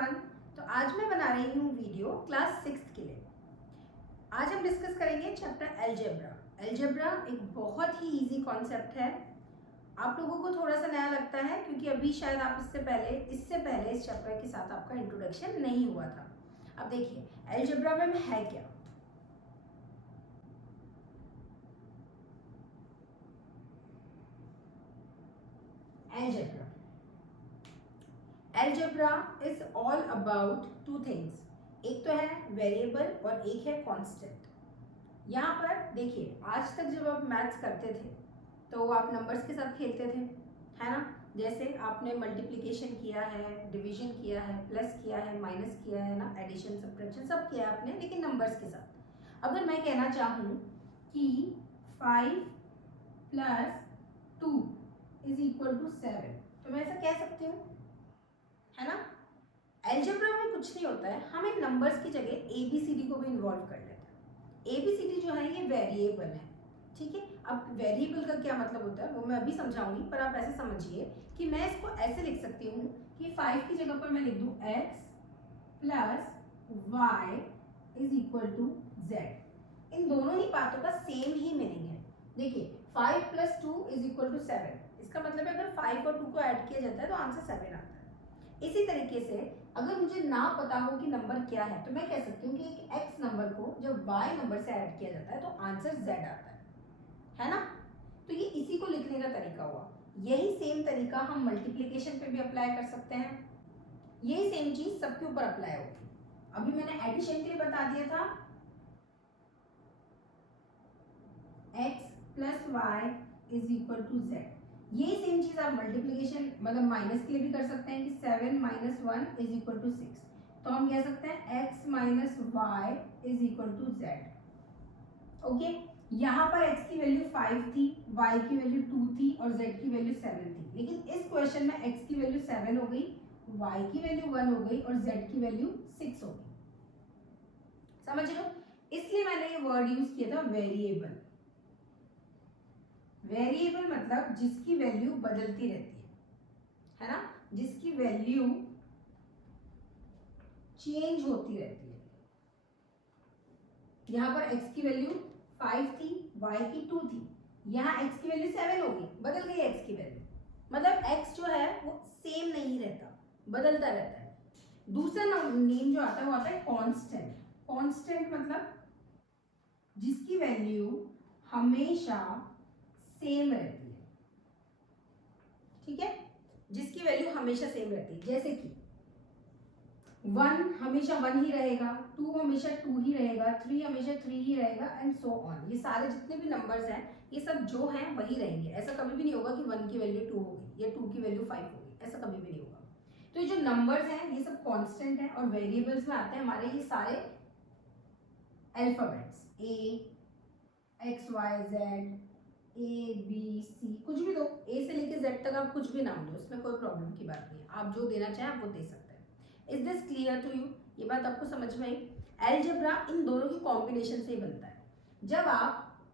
Everyone. तो आज मैं बना रही हूँ वीडियो क्लास 6 के लिए। आज हम डिस्कस करेंगे चैप्टर अलजेब्रा। अलजेब्रा एक बहुत ही इजी कॉन्सेप्ट है। आप लोगों को थोड़ा सा नया लगता है क्योंकि अभी शायद आप इससे पहले इस चैप्टर के साथ आपका इंट्रोडक्शन नहीं हुआ था। अब देखिए अलजेब्रा में है क्या। Algebra is all about two things. एक तो है वेरिएबल और एक है कांस्टेंट। यहाँ पर देखिए आज तक जब आप मैथ्स करते थे तो आप नंबर्स के साथ खेलते थे, है ना। जैसे आपने मल्टीप्लिकेशन किया है, डिवीजन किया है, प्लस किया है, माइनस किया है ना, एडिशन सब्ट्रैक्शन सब किया है आपने, लेकिन नंबर्स के साथ। अगर मैं कहना चाहूँ कि 5 + 2 = 7 तो मैं ऐसा कह सकती हूँ, है ना। अलजेब्रा में कुछ नहीं होता है, हम इन नंबर्स की जगह ABCD को भी इन्वॉल्व कर लेते हैं। ABCD जो है ये वेरिएबल है, ठीक है। अब वेरिएबल का क्या मतलब होता है वो मैं अभी समझाऊंगी, पर आप ऐसे समझिए कि मैं इसको ऐसे लिख सकती हूँ कि 5 की जगह पर मैं लिख दूँ x + y = z। इन दोनों ही बातों का सेम ही मीनिंग है। देखिए 5 + 2 = 7, इसका मतलब है अगर 5 और 2 को ऐड किया जाता है तो आंसर 7 आता है। इसी तरीके से अगर मुझे ना पता हो कि नंबर क्या है तो मैं कह सकती हूँ कि एक x नंबर को जब y नंबर से ऐड किया जाता है तो आंसर z आता है ना। तो ये इसी को लिखने का तरीका हुआ। यही सेम तरीका हम मल्टीप्लिकेशन पे भी अप्लाई कर सकते हैं। यही सेम चीज सबके ऊपर अप्लाई होगी। अभी मैंने एडिशन के लिए बता दिया था x + y = z। ये सेम चीज आप मल्टीप्लिकेशन मतलब माइनस के लिए भी कर सकते हैं कि 7 - 1 = 6। तो हम कह सकते हैं x - y = z। ओके, यहाँ पर x की वैल्यू 5 थी, y की वैल्यू 2 थी और z की वैल्यू 7 थी। लेकिन इस क्वेश्चन में x की वैल्यू 7 हो गई, y की वैल्यू 1 हो गई और z की वैल्यू 6 हो गई। समझ लो, इसलिए मैंने ये वर्ड यूज किया था वेरिएबल। वेरिएबल मतलब जिसकी वैल्यू बदलती रहती है ना, जिसकी वैल्यू चेंज होती रहती है। यहाँ पर x की वैल्यू 5 थी, y की 2 थी, यहाँ x की वैल्यू 7 हो गई, बदल गई x की वैल्यू। मतलब x जो है वो सेम नहीं रहता, बदलता रहता है। दूसरा नेम जो आता है वो आता है कांस्टेंट। कांस्टेंट मतलब जिसकी वैल्यू हमेशा सेम रहती है, ठीक है, जिसकी वैल्यू हमेशा सेम रहती है। जैसे कि 1 हमेशा 1 ही रहेगा, 2 हमेशा 2 ही रहेगा, 3 हमेशा 3 ही रहेगा एंड सो ऑन। ये सारे जितने भी नंबर्स हैं ये सब जो हैं वही रहेंगे। ऐसा कभी भी नहीं होगा कि 1 की वैल्यू 2 होगी या 2 की वैल्यू 5 होगी, ऐसा कभी भी नहीं होगा। तो ये जो नंबर्स हैं ये सब कांस्टेंट हैं और वेरिएबल्स में आते हैं हमारे ये सारे अल्फाबेट्स AXYZ ABC, कुछ भी दो, A से लेके Z तक आप कुछ भी नाम दो, इसमें कोई प्रॉब्लम की बात नहीं है। आप जो देना चाहें आप वो दे सकते हैं। Is this clear to you? ये बात आपको समझ में आई? अलजेब्रा इन दोनों की कॉम्बिनेशन से ही बनता है। जब आप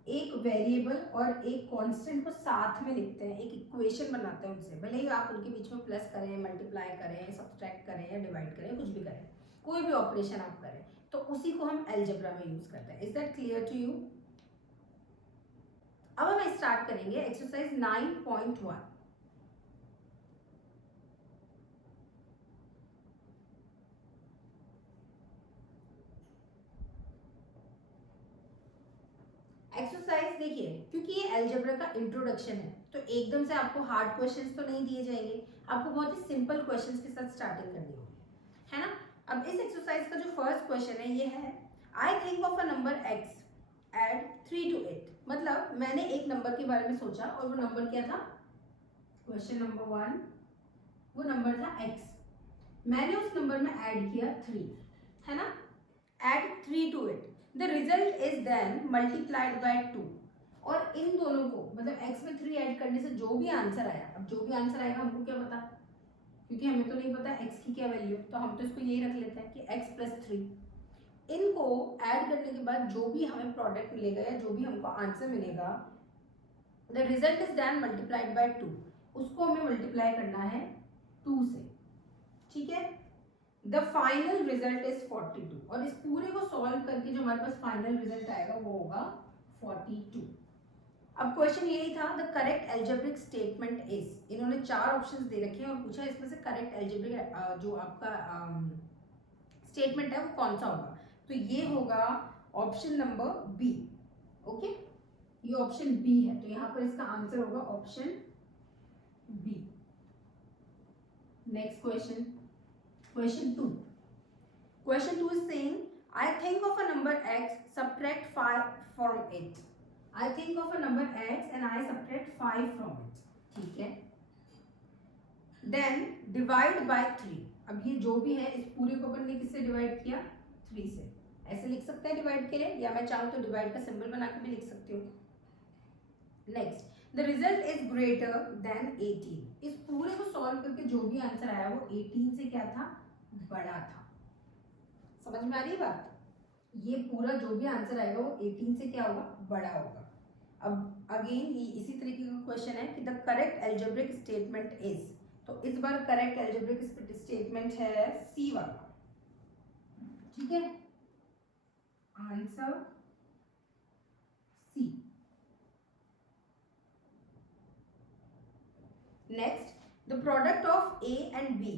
एक वेरिएबल और एक कांस्टेंट को साथ में लिखते हैं, एक इक्वेशन बनाते हैं उनसे, भले ही आप उनके बीच में प्लस करें, मल्टीप्लाई करें, सब्सट्रैक्ट करें या डिवाइड करें, कुछ भी करें, कोई भी ऑपरेशन आप करें, तो उसी को हम अलजेब्रा में यूज करते हैं। Is that clear to you? अब हम स्टार्ट करेंगे एक्सरसाइज 9.1। एक्सरसाइज देखिए, क्योंकि ये अलजेब्रा का इंट्रोडक्शन है तो एकदम से आपको हार्ड क्वेश्चंस तो नहीं दिए जाएंगे, आपको बहुत ही सिंपल क्वेश्चंस के साथ स्टार्टिंग करनी होगी, है ना। अब इस एक्सरसाइज का जो फर्स्ट क्वेश्चन है ये है, I think of a number x add 3 to 8। मतलब मैंने एक नंबर के बारे में सोचा और वो नंबर क्या था, क्वेश्चन नंबर 1, वो नंबर था x। मैंने उस नंबर में ऐड किया 3, है ना, add 3 to it। The result is then multiplied by 2। और इन दोनों को मतलब x में 3 ऐड करने से जो भी आंसर आया, अब जो भी आंसर आएगा हमको क्या पता, क्योंकि हमें तो नहीं पता x की क्या वैल्यू, तो हम तो इसको यही रख लेते हैं कि x + 3। इनको ऐड करने के बाद जो भी हमें प्रोडक्ट मिलेगा या जो भी हमको आंसर मिलेगा, the result is then multiplied by 2, उसको हमें मल्टीप्लाई करना है 2 से, ठीक है। द फाइनल रिजल्ट इज 42 और इस पूरे को सॉल्व करके जो हमारे पास फाइनल रिजल्ट आएगा वो होगा 42। अब क्वेश्चन यही था, the correct algebraic statement is, इन्होंने 4 ऑप्शंस दे रखे हैं और पूछा इसमें से करेक्ट एल्जेब्रिक जो आपका स्टेटमेंट है वो कौन सा होगा। तो ये होगा ऑप्शन नंबर बी। ओके, ये ऑप्शन बी है, तो यहाँ पर इसका आंसर होगा option B. Next question, question 2. Question 2 is saying, I think of a number x, subtract 5 from it. I think of a number x and I subtract 5 from it. ठीक है, then divide by 3. अब ये जो भी है इस पूरे को अपन ने किससे डिवाइड किया, 3 से। ऐसे लिख सकते हैं डिवाइड के लिए, या मैं चाहूँ तो डिवाइड का सिंबल बना के भी लिख सकती हूँ। Next, the result is greater than 18। इस पूरे को सॉल्व करके जो भी आंसर आया वो 18 से क्या था, बड़ा था। समझ में आ रही है बात, ये पूरा जो भी आंसर आएगा वो 18 से क्या होगा, बड़ा होगा। अब अगेन ये इसी तरीके का क्वेश्चन है कि the correct algebraic statement is, तो इस बार करेक्ट एल्जेब्रिक स्टेटमेंट है सी वाला। ठीक है, answer C. Next, the product of A and B.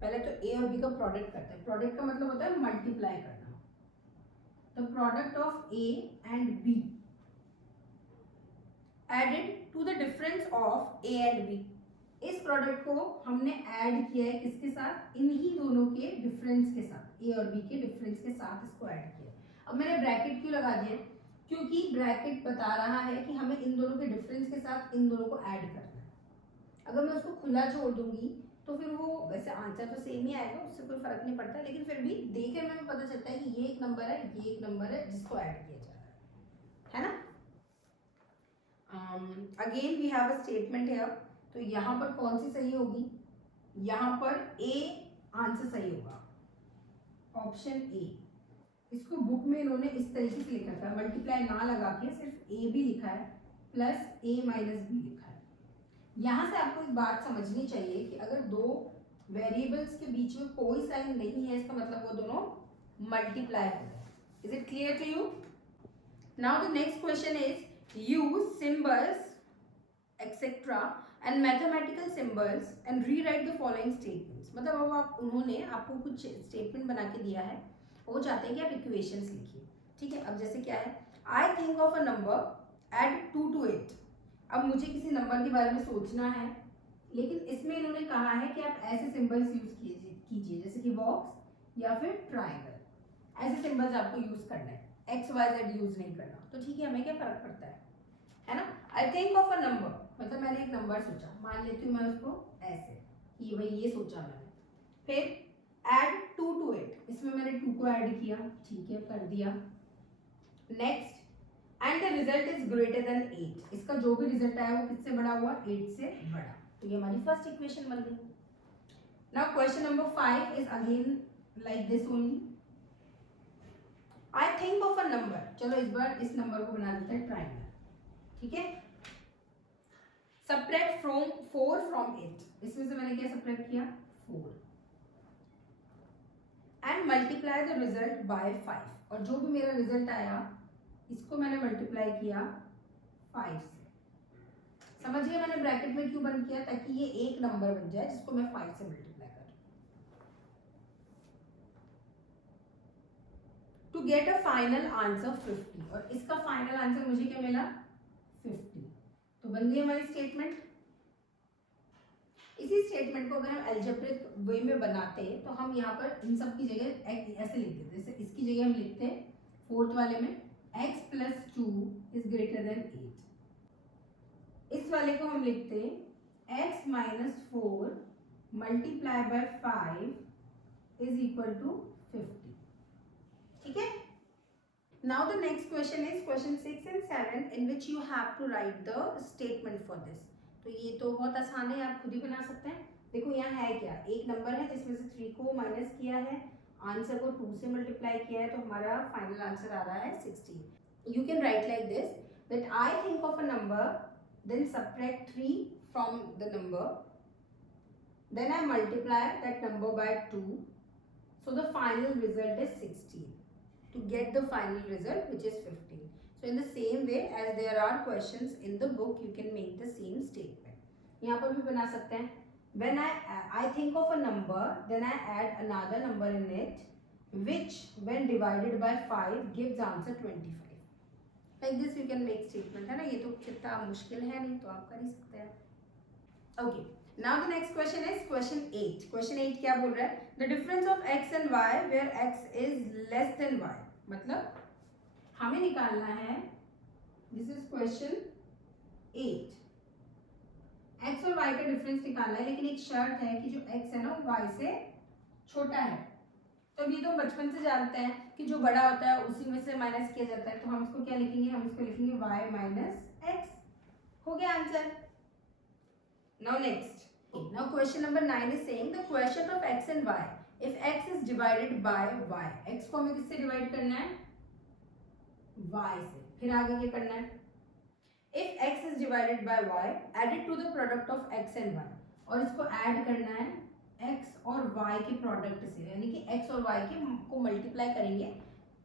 पहले तो ए और बी का प्रोडक्ट करते हैं। प्रोडक्ट का मतलब होता है मल्टीप्लाई करना। The product of A and B added to the difference of A and B. इस प्रोडक्ट को हमने ऐड किया है किसके साथ, इन्हीं दोनों के डिफरेंस के साथ, ए और बी के डिफरेंस के साथ इसको ऐड किया। अब मैंने ब्रैकेट क्यों लगा दिया, क्योंकि ब्रैकेट बता रहा है कि हमें इन दोनों के डिफरेंस के साथ इन दोनों को ऐड करना है। अगर मैं उसको खुला छोड़ दूंगी तो फिर वो वैसे आंसर तो सेम ही आएगा, उससे कोई फर्क नहीं पड़ता, लेकिन फिर भी देखने में पता चलता है कि ये एक नंबर है, ये एक नंबर है जिसको ऐड किया जा रहा है ना। Again we have a statement here, तो यहाँ पर कौन सी सही होगी, यहाँ पर ए आंसर सही होगा, ऑप्शन ए। इसको बुक में इन्होंने इस तरीके से लिखा था, मल्टीप्लाई ना लगा के सिर्फ ए भी लिखा है प्लस ए माइनस बी लिखा है। यहाँ से आपको एक बात समझनी चाहिए कि अगर दो वेरिएबल्स के बीच में कोई साइन नहीं है, इसका मतलब वो दोनों मल्टीप्लाई हो गए। Is it clear to you? Now the next question is use symbols etcetera and mathematical symbols and rewrite the following statements. मतलब अब आप उन्होंने आपको कुछ स्टेटमेंट बना के दिया है, वो चाहते हैं कि आप इक्वेशंस लिखिए। ठीक है, अब जैसे क्या है, I think of a number add 2 to 8। अब मुझे किसी नंबर के बारे में सोचना है, लेकिन इसमें इन्होंने कहा है कि आप ऐसे सिंबल्स यूज कीजिए जैसे कि बॉक्स या फिर ट्राइंगल। ऐसे सिंबल्स आपको यूज करना है, एक्स वाई जेड यूज नहीं करना। तो ठीक है, हमें क्या फर्क पड़ता है ना। आई थिंक ऑफ अ नंबर, मतलब मैंने एक नंबर सोचा, मान लेती हूँ मैं उसको ऐसे कि भाई ये सोचा मैंने, फिर एड 2 to 8, इसमें मैंने 2 को ऐड किया, ठीक है कर दिया। Next, and the result is greater than 8। इसका जो भी रिजल्ट आया वो किससे बड़ा हुआ, 8 से बड़ा। तो ये हमारी फर्स्ट इक्वेशन बन गई। Now question number 5 is again like this only. I think of a number, चलो इस बार इस नंबर को बना देते हैं ट्राइंगल। ठीक है, सबट्रैक्ट फ्रॉम 4 फ्रॉम 8। इसमें से मैंने क्या सबट्रैक्ट किया, 4, and multiply the result by 5। और जो भी मेरा रिजल्ट आया इसको मैंने मल्टीप्लाई किया 5 से। समझ गए मैंने ब्रैकेट में क्यों बंद किया, ताकि ये एक नंबर बन जाए जिसको मैं 5 से मल्टीप्लाई कर। To get a final answer 50, और इसका फाइनल आंसर मुझे क्या मिला, 50। तो बन गई हमारी स्टेटमेंट। इसी स्टेटमेंट को अगर हम एल्जेब्रिक वे में बनाते तो हम यहाँ पर इन सब की जगह ऐसे लिख देते, जैसे इसकी जगह हम लिखते हैं 4th वाले में x plus 2 is greater than 8। इस वाले को हम लिखते x minus 4 multiply by 5 is equal to 50। ठीक है, now the next question is question 6 and 7 in which you have to write the statement for this। तो ये तो बहुत आसान है, आप खुद ही बना सकते हैं। देखो यहाँ है क्या, एक नंबर है जिसमें से 3 को माइनस किया है, आंसर को 2 से मल्टीप्लाई किया है, तो हमारा फाइनल आंसर आ रहा है 16। You can write like this, that I think of a number, then subtract 3 from the number, then I multiply that number by 2, So the final result is 16. To get the final result, which is 15. So in the same way as there are questions in the book, you can make the same statement. यहाँ पर भी बना सकते हैं. When I think of a number, then I add another number in it, which when divided by 5 gives answer 25. Like this you can make statement, है ना. ये तो कितना मुश्किल है नहीं, तो आप कर ही सकते हैं. Okay. Now the next question is question 8. Question 8 क्या बोल रहा है? The difference of x and y where x is less than y. मतलब हमें निकालना है, दिस इज क्वेश्चन 8, x और y का डिफरेंस निकालना है, लेकिन एक शर्त है कि जो x है ना वो y से छोटा है. तो ये तो बचपन से जानते हैं कि जो बड़ा होता है उसी में से माइनस किया जाता है. तो हम इसको क्या लिखेंगे? हम इसको लिखेंगे y माइनस x. हो गया answer. Now next. Now question number 9 is saying the quotient of x and y. If x is divided by y, x को हमें किससे डिवाइड करना है? y से. फिर आगे क्या करना है? If x is divided by y, add it to the product of x and y. और इसको ऐड करना है x और y के प्रोडक्ट से, यानी कि x और y के को मल्टीप्लाई करेंगे,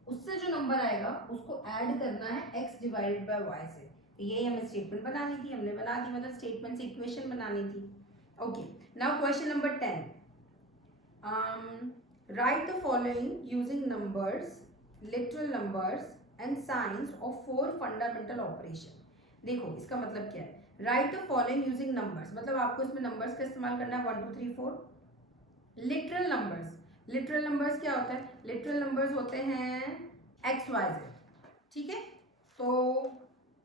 उससे जो नंबर आएगा उसको ऐड करना है x डिवाइडेड बाय y से. तो यही हमें स्टेटमेंट बनानी थी, हमने बना दी. मतलब स्टेटमेंट से इक्वेशन बनानी थी. Okay. Now question number 10. Right the following using numbers, literal numbers and science of 4 fundamental operation. देखो इसका मतलब क्या है? Right the following using numbers, मतलब आपको इसमें नंबर्स का इस्तेमाल करना है 1 2 3 4. लिटरल नंबर्स, लिटरल नंबर्स क्या होता है? लिटरल नंबर्स होते हैं एक्स वाई जेड. ठीक है. तो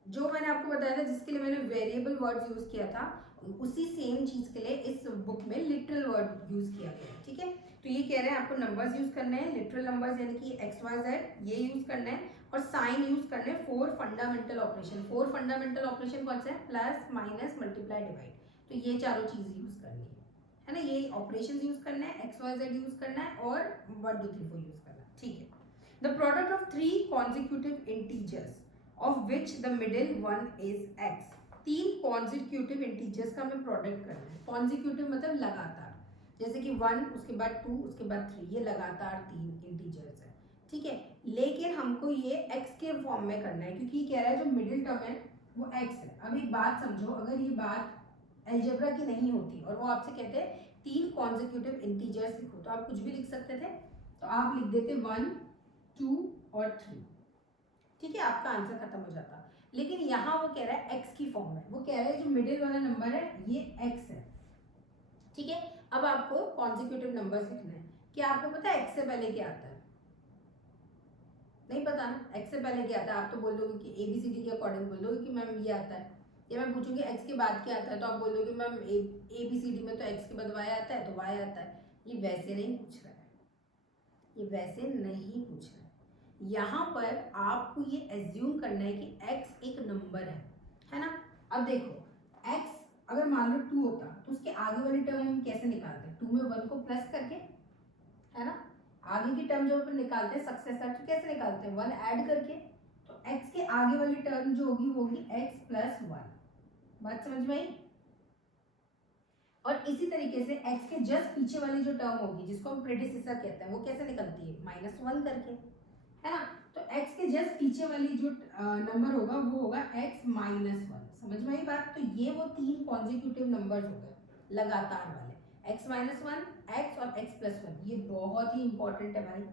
जो मैंने आपको बताया था, जिसके लिए मैंने वेरिएबल वर्ड्स यूज किया था, उसी सेम चीज के लिए इस बुक में लिटरल वर्ड यूज किया गया. ठीक है. तो ये कह रहे हैं आपको नंबर्स यूज करने हैं, लिटरल नंबर्स यानी कि एक्स वाई जेड ये यूज करना है, और साइन यूज करने हैं 4 फंडामेंटल ऑपरेशन. 4 फंडामेंटल ऑपरेशन कौन सा है? Plus minus multiply divide. तो ये चारों चीज यूज करनी है ना. ये ऑपरेशन यूज करना है, एक्स वाई जेड यूज करना है, और 1 2 3 4 यूज करना है. ठीक है. The product of 3 consecutive integers of which the middle one is x. 3 consecutive integers का हमें प्रोडक्ट करना है. कॉन्जिक्यूटिव मतलब लगातार, जैसे कि 1 उसके बाद 2 उसके बाद 3, ये लगातार 3 इंटीजर्स है. ठीक है. लेकिन हमको ये x के फॉर्म में करना है, क्योंकि ये कह रहा है जो मिडिल टर्म है वो x है. अब एक बात समझो, अगर ये बात अलजेब्रा की नहीं होती और वो आपसे कहते हैं 3 कॉन्जिक्यूटिव इंटीजर्स लिखो, तो आप कुछ भी लिख सकते थे. तो आप लिख देते 1 2 और 3. ठीक है. आपका आंसर खत्म हो जाता. लेकिन यहाँ वो कह रहा है x की फॉर्म में. वो कह रहा है जो मिडिल वाला नंबर है ये x है. ठीक है. अब आपको कॉन्जिक्यूटिव नंबर्स लिखना है. क्या आपको पता है x से पहले क्या आता है? नहीं पता ना. x से पहले क्या आता है? आप तो बोल दोगे कि ABCD के अकॉर्डिंग बोल दोगे कि मैम ये आता है. या मैं पूछूंगी x के बाद क्या आता है, तो आप बोल दोगे मैम ABCD में तो x के बाद y आता है, तो y आता है. ये वैसे नहीं पूछ रहा है, ये वैसे नहीं पूछ रहा है. यहाँ पर आपको ये एज्यूम करना है कि x एक नंबर है ना. अब देखो x अगर मान लो 2 होता तो उसके आगे वाली टर्म हम कैसे निकालते हैं? 2 में 1 को प्लस करके, है ना. आगे की टर्म जो अपन निकालते हैं सक्सेसर, तो कैसे निकालते हैं? 1 ऐड करके. तो x के आगे वाली टर्म जो होगी वो होगी x प्लस 1. बात समझ में आई? और इसी तरीके से x के जस्ट पीछे वाली जो टर्म होगी जिसको हम प्रेडिसेसर कहते हैं, वो कैसे निकलती है? -1 करके, है ना. तो x के जस्ट पीछे वाली जो नंबर होगा वो होगा x माइनस 1. समझ में आई बात? तो ये वो 3 कॉन्जिक्यूटिव नंबर्स हो गए लगातार वाले, x माइनस 1, x और x प्लस 1. ये बहुत ही इंपॉर्टेंट है भाई.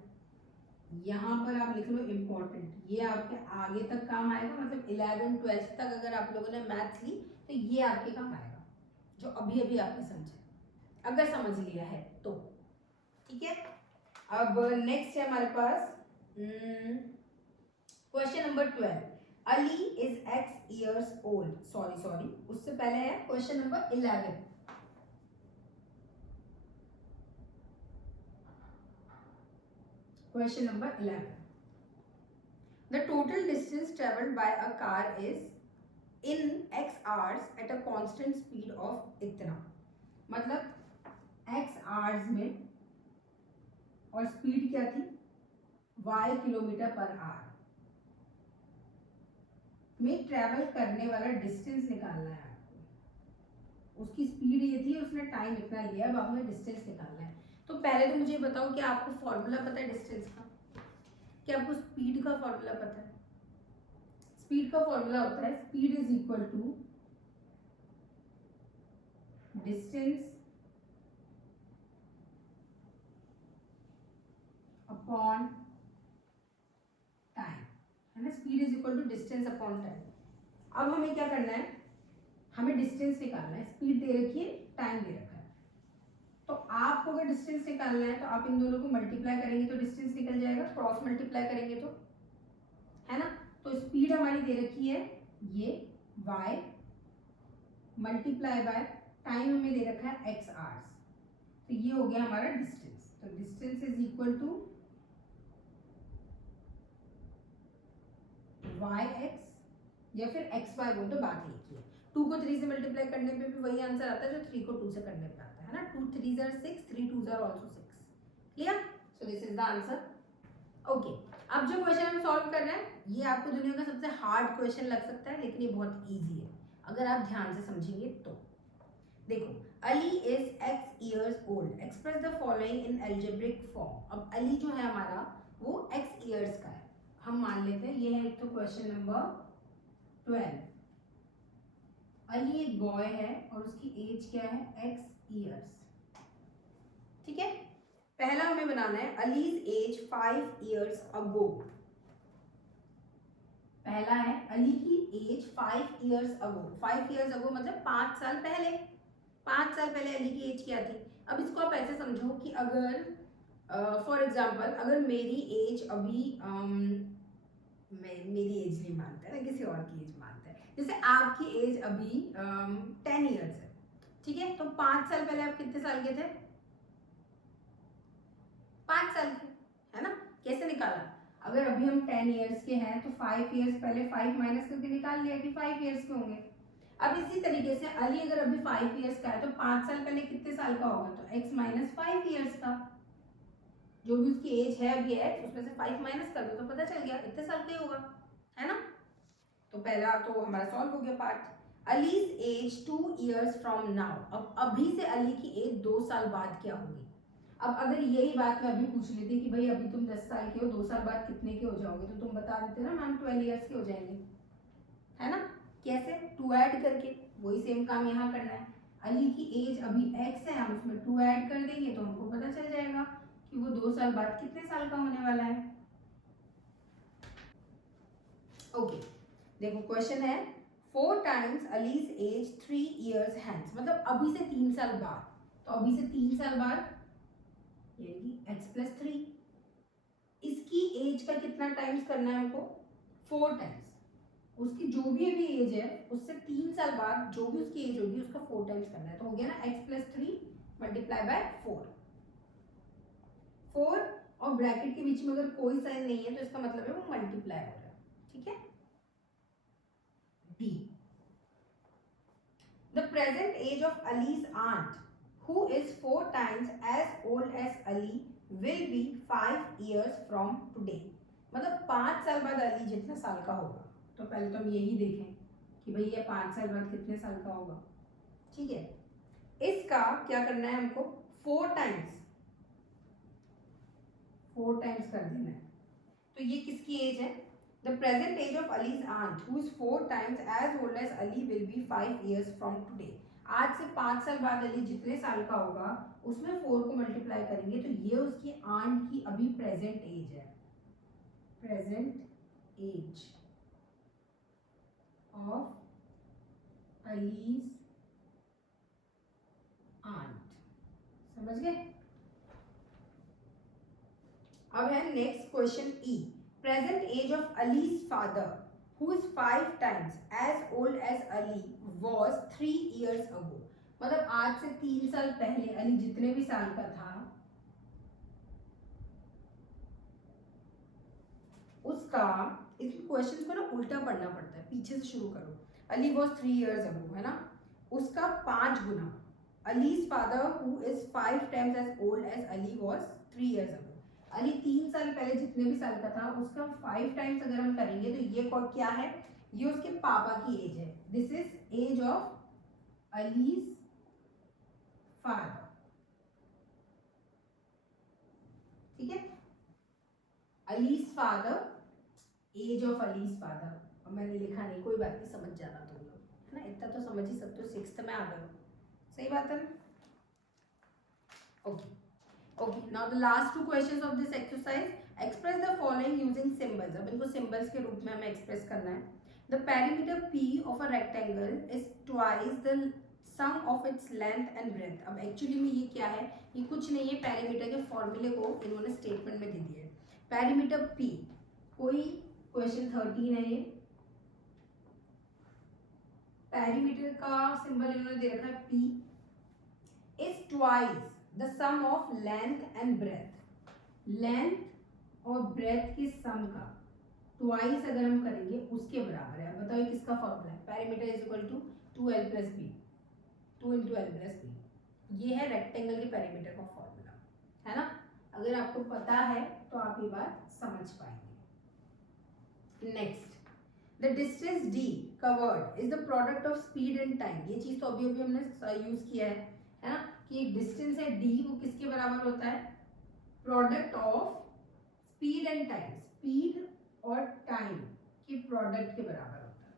यहाँ पर आप लिख लो इंपॉर्टेंट. ये आपके आगे तक काम आएगा. मतलब 11 12 तक अगर आप लोगों ने मैथ्स ली तो ये आपके काम आएगा, जो अभी अभी आपने समझा, अगर समझ लिया है तो. ठीक है. अब नेक्स्ट है हमारे पास question number 12. Ali is x years old. Sorry उससे पहले है question number 11. Question number 11. The total distance traveled by a car is in x hours at a constant speed of इतना. मतलब x hours में, और स्पीड क्या थी? y किलोमीटर पर आवर में ट्रेवल करने वाला डिस्टेंस निकालना है आपको. उसकी स्पीड ये थी, उसने टाइम इतना लिया, अब हमें डिस्टेंस निकालना है. तो पहले तो मुझे बताओ कि आपको फॉर्मूला पता है डिस्टेंस का? क्या आपको स्पीड का फॉर्मूला पता है? स्पीड का फॉर्मूला होता है speed is equal to distance upon time, है ना। Speed is equal to distance upon time. अब हमें क्या करना है, हमें डिस्टेंस निकालना है। स्पीड दे रखी है, टाइम दे रखा है। तो आपको अगर डिस्टेंस निकालना है तो आप इन दोनों को मल्टीप्लाई करेंगे तो डिस्टेंस निकल जाएगा, क्रॉस मल्टीप्लाई करेंगे तो, है ना। तो स्पीड हमारी दे रखी है ये y मल्टीप्लाई बाय टाइम हमें दे रखा है x आवर्स, तो ये हो गया हमारा डिस्टेंस। तो distance is equal to yx या फिर xy बोल तो बात एक ही है। 2 को 3 से मल्टीप्लाई करने पे भी वही आंसर आता है जो 3 को 2 से करने पे आता है ना। 2 3s are 6, 3 2s are also 6। Clear? So this is the answer. Okay, अब जो क्वेश्चन हम सॉल्व कर रहे हैं ये आपको दुनिया का सबसे हार्ड क्वेश्चन लग सकता है, लेकिन ये बहुत इजी है अगर आप ध्यान से समझेंगे तो। देखो, Ali is x years old, express the following in algebraic form. अब अली जो है हमारा वो x years का है, हम मान लेते हैं ये है एक तो क्वेश्चन नंबर 12। अली एक बॉय है और उसकी एज क्या है x years, ठीक है। पहला हमें बनाना है अलीज एज 5 years अगो। पहला है अली की एज 5 years अगो। 5 years अगो मतलब 5 साल पहले। 5 साल पहले अली की एज क्या थी? अब इसको आप ऐसे समझो कि अगर फॉर एग्जाम्पल अगर मेरी एज अभी मेरी एज नहीं मानता है ना, किसी और की एज मानता है। जैसे आपकी एज अभी 10 years है, ठीक है। तो 5 साल पहले आप कितने साल के थे? 5 साल के, है ना। कैसे निकाला? अगर अभी हम 10 years के हैं तो 5 years पहले 5 माइनस करके निकाल लिया कि 5 years के होंगे। अब इसी तरीके से अली अगर अभी 5 years का है तो 5 साल पहले कितने साल का होगा? तो x माइनस 5 years का, जो भी उसकी एज है अभी x, उसमें से 5 माइनस कर दो तो पता चल गया इतने साल का ही होगा, है ना। तो पहला तो हमारा सॉल्व हो गया part. Alice's age 2 years from now. अब अभी से अली की एज 2 साल बाद क्या होगी? अब अगर यही बात मैं अभी पूछ लेती कि भाई अभी तुम 10 साल के हो, 2 साल बाद कितने के हो जाओगे, तो तुम बता देते ना मैम 12 years के हो जाएंगे, है ना। कैसे? 2 ऐड करके, वही सेम काम यहाँ करना है। अली की एज अभी x है, हम उसमें 2 ऐड कर देंगे तो हमको पता चल जाएगा कि वो 2 साल बाद कितने साल का होने वाला है। ओके, देखो क्वेश्चन है 4 times Alice's age 3 years hence, मतलब अभी से 3 साल बाद। तो अभी से 3 साल बाद यानी x प्लस 3, इसकी एज का कितना टाइम्स करना है हमको? 4 टाइम्स। उसकी जो भी अभी एज है उससे 3 साल बाद जो भी उसकी एज होगी उसका 4 टाइम्स करना है। तो हो गया ना x प्लस 3 मल्टीप्लाई बाय 4। और ब्रैकेट के बीच में अगर कोई साइन नहीं है तो इसका मतलब है वो मल्टीप्लाई हो रहा है, ठीक है। D, the present age of Ali's aunt, who is 4 times as old as Ali, will be 5 years from today। मतलब 5 साल बाद अली जितना साल का होगा। तो पहले तो हम यही देखें कि भाई ये 5 साल बाद कितने साल का होगा, ठीक है। इसका क्या करना है हमको? 4 टाइम्स कर देना है। तो ये किसकी एज है? The present age of Ali's aunt, who is 4 times as old as Ali, will be 5 years from today। आज से 5 साल बाद अली जितने साल का होगा उसमें 4 को मल्टीप्लाई करेंगे तो ये उसकी आंट की अभी प्रेजेंट एज है। Present age of Ali's aunt, समझ गए। अब है next question E, present age of Ali's father, who is 5 times as old as Ali, was 3 years ago। मतलब आज से 3 साल पहले अली जितने भी साल का था उसका, इस क्वेश्चन को ना उल्टा पढ़ना पड़ता है, पीछे से शुरू करो। अली was 3 years ago, है ना, उसका 5 गुना। Ali's father who is 5 times as old as Ali was 3 years ago। Ali 3 साल पहले जितने भी साल का था उसका 5 टाइम्स अगर हम करेंगे तो ये क्या है? ये उसके पापा की एज है। This is age of Ali's father. Ali's father, age of Ali's father, और मैंने लिखा नहीं, कोई बात नहीं, समझ जाना तुम लोग, है ना, इतना तो समझ ही सकते हो, 6th में आ गए हो, सही बात है। Okay okay, now the last 2 questions of this exercise, express the following using symbols. अब इनको सिंबल्स के रूप में हमें एक्सप्रेस करना है। The perimeter P of a rectangle is twice the sum of its length and breadth. अब actually में ये क्या है, ये कुछ नहीं है, पेरीमीटर के फॉर्मूले को इन्होंने स्टेटमेंट में दे दिया है। पेरीमीटर P, कोई क्वेश्चन 13 है ये, पेरीमीटर का सिंबल इन्होंने दे रखा है P, is twice the sum of length and breadth. Length और ब्रेथ के सम का ट्वाइस अगर हम करेंगे उसके बराबर है। अब बताओ ये किसका फॉर्मूला है, perimeter is equal to 2l plus B, 2 into L plus B. ये है रेक्टेंगल के पेरीमीटर का फॉर्मूला, है ना। अगर आपको पता है तो आप ये बात समझ पाएंगे। Next, the distance d covered is the product of speed and time. ये चीज तो अभी अभी हमने यूज किया है ना, कि डिस्टेंस है d, वो किसके बराबर होता है, product of speed and time, speed और टाइम के प्रोडक्ट के बराबर होता है,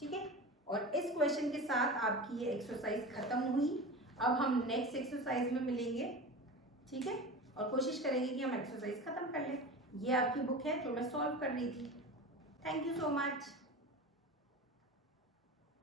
ठीक है। और इस क्वेश्चन के साथ आपकी ये एक्सरसाइज खत्म हुई। अब हम नेक्स्ट एक्सरसाइज में मिलेंगे, ठीक है, और कोशिश करेंगे कि हम एक्सरसाइज खत्म कर लें। ये आपकी बुक है जो मैं सॉल्व कर रही थी। Thank you so much.